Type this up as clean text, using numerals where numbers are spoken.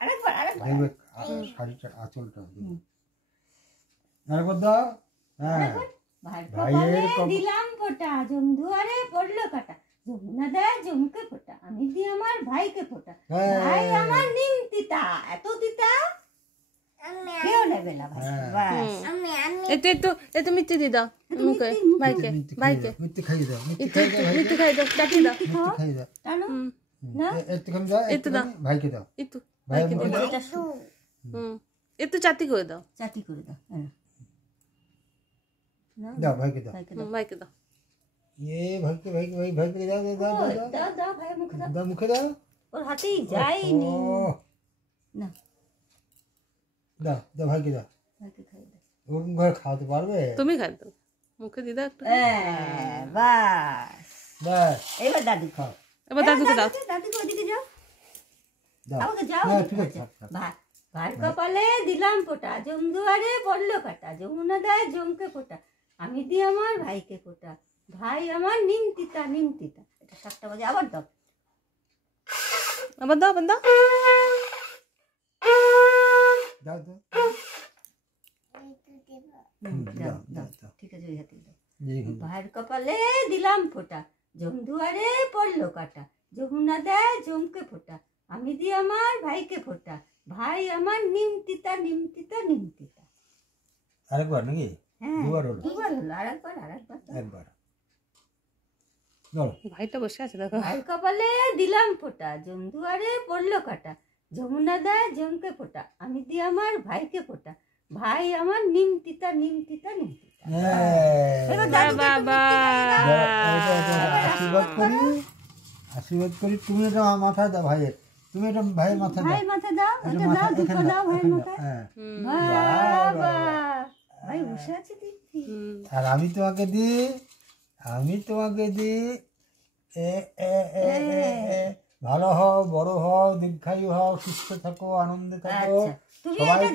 আরেকবার আরেকবার দেখবে শাড়িটা আঁচলটা আরেকবার দাও। হ্যাঁ ভাইয়ের কপালে দিলাম ফোঁটা জম দুয়ারে পড়লো কাটা যমুনা দেয় জমকে ফোঁটা আমি দিই আমার ভাইকে ফোঁটা ভাই আমার নিম তিতা এত তিতা কেউ নেবে না ভাই বাস একটু মিষ্টি দিয়ে দাও মুখে ভাইকে মিথ্যে খাইয়ে দাও মিষ্টি খাই দাও চাটি দাও খাইয়ে দাও টানো না একটুখানি দাও একটুখানি ভাইকে দাও একটু ভাইকে দাও এটা একটু চাটি করে দাও চাটি করে দাও দাও ভাইকে দাও ভাইকে দাও এ ভাইকে ভাইকে দাও দাও দাও দাও দাও দাও ভাই মুখে দাও দাও মুখে দাও ওর হাতেই যায়নি না দাও দাও ভাইকে দাও ভাইকে খাই দাও ওরকম করে খাওয়াতে পারবে তুমি খাই দাও মুখে দিয়ে দাও একটু বাস বাস এবার দাদু খাও এবার দাদুকে দাও দাদুকে ওদিকে যাও দাও আমাকে যাও হ্যাঁ ঠিক আছে ভাই কপালে দিলাম ফোঁটা জম দুয়ারে পড়লো কাটা যমুনা দেয় জমকে ফোঁটা আমি দিই আমার ভাইকে ফোঁটা ভাই আমার নিম তিতা এটা 7টা বাজে আবার দাও আবার দাও দাও দাও দাও দাও দাও ঠিক আছে ওই হাতে দাও এই ভাইয়ের কপালে দিলাম ফোঁটা জম দুয়ারে পড়লো কাটা যমুনা দেয় জমকে ফোঁটা আমি দিই আমার ভাইকে ফোঁটা ভাই আমার নিম তিতা আরেকবার নাকি হ্যাঁ দুবার হলো দুবার হলো আরেকবার একবার ধরো ভাইটা বসে আছে দেখো ভাইয়ের কপালে দিলাম ফোঁটা জম দুয়ারে পড়লো কাটা যমুনা দেয় জমকে ফোঁটা আমি দিই আমার ভাইকে ফোঁটা ভাই আমার নিম তিতা এবার দাদুকে একটু বাবা আশীর্বাদ করি তুমি এটা মাথায় দাও ভাইয়ের তুমি এটা ভাইয়ের মাথায় দাও ভাই মাথা দাও এটা দাও দুটো দাও ভাইয়ের মাথায় হ্যাঁ বাবা ভাই বসে আছে দেখি আর আমি তোমাকে দিই এ এ এ এ ভালো হও বড় হও দীর্ঘায়ু হও সুস্থ থাকো আনন্দে থাকো আচ্ছা তুমি সবাই